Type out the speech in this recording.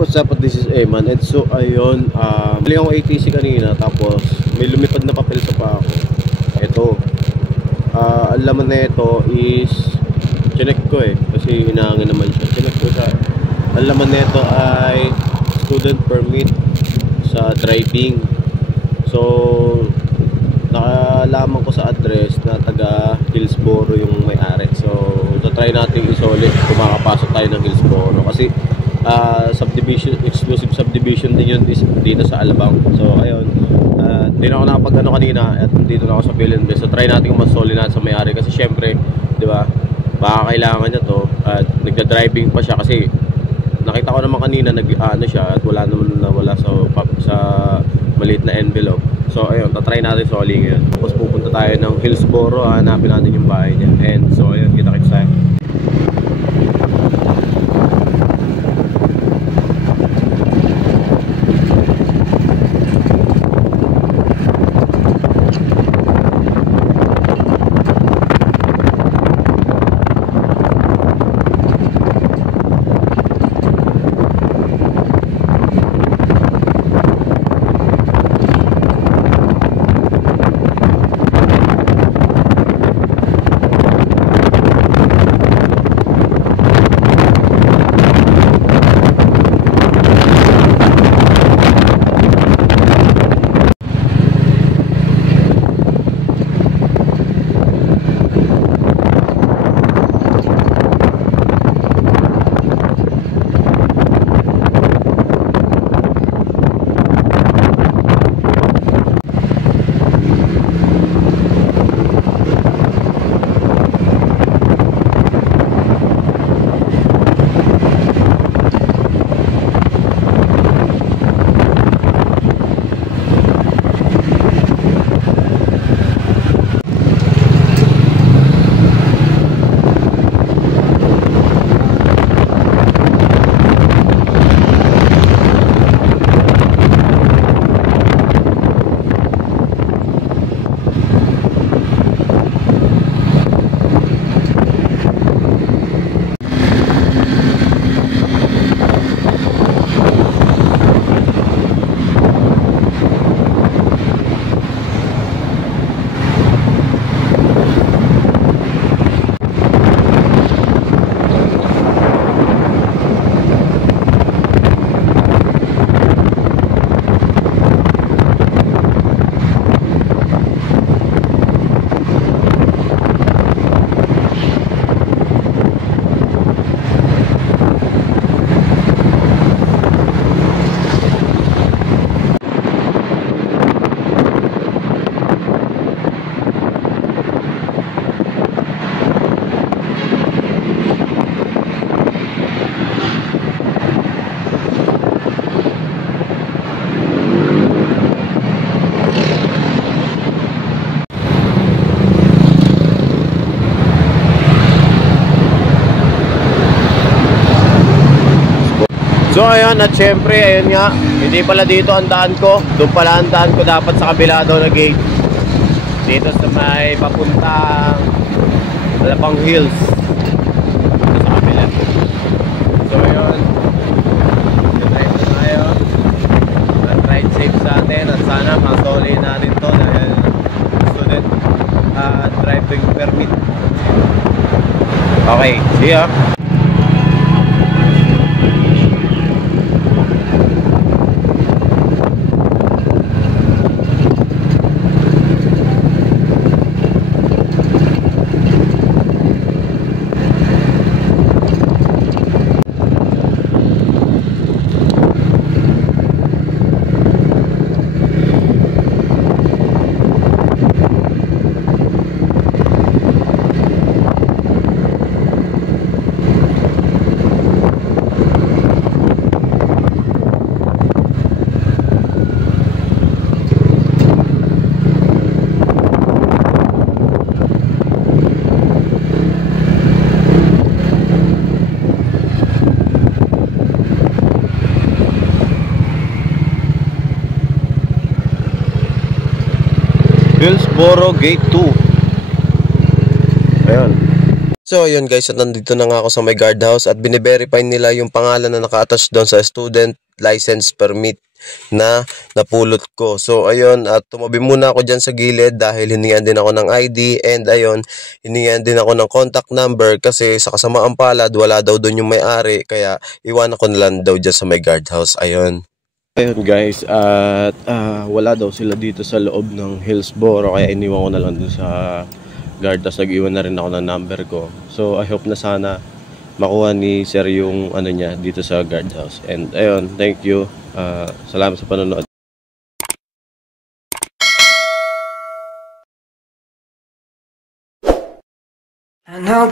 what's up? This is Eman. And so, ayun, bili ako ATC kanina, tapos may lumipad na papel sa pa ako. Ito, ang laman na ito is, chinek ko kasi hinahangin naman siya. Chinek ko siya. Ang laman na ito ay student permit sa driving. So, nakalaman ko sa address na taga Hillsboro yung may-ari. So, try natin isolate kung makapasok tayo ng Hillsboro. Kasi, subdivision, exclusive subdivision din yun dito sa Alabang. So ayun, hindi na ako nakapag kanina at dito na ako sa Philippine. So try natin kung masoli natin sa may-ari kasi syempre, di ba, baka kailangan niya to at nagda-driving pa siya kasi nakita ko naman kanina nag-ano siya at wala naman nawala sa maliit na envelope. So ayun, tatry natin soli ngayon. Tapos pupunta tayo ng Hillsboro, hanapin natin yung bahay niya. And so ayun, kita-kits tayo. So ayun, at syempre ayun nga, hindi pala dito ang daan ko. Doon pala ang daan ko dapat sa kabila daw na gate. Dito sa may papuntang Alabang Hills. Dito sa kabila. So ayun, drive na tayo. At ride safe sa atin. At sana masoli natin to dahil student driving permit. Okay, see ya. Hillsboro Gate 2. Ayun. So ayun guys, at nandito na nga ako sa may guardhouse at bine-verify nila yung pangalan na naka-attach doon sa student license permit na napulot ko. So ayun, at tumabi muna ako dyan sa gilid dahil hiningan din ako ng ID, and ayun, hiningan din ako ng contact number kasi sa kasamaang palad wala daw doon yung may-ari, kaya iwan ko na lang daw dyan sa may guardhouse. Ayun. Ayun guys, at wala daw sila dito sa loob ng Hillsboro, kaya iniwan ko na lang doon sa guardhouse. Nag-iwan na rin ako ng number ko. So I hope na sana makuha ni sir yung ano niya dito sa guardhouse. And ayun, thank you. Salamat sa panonood. And now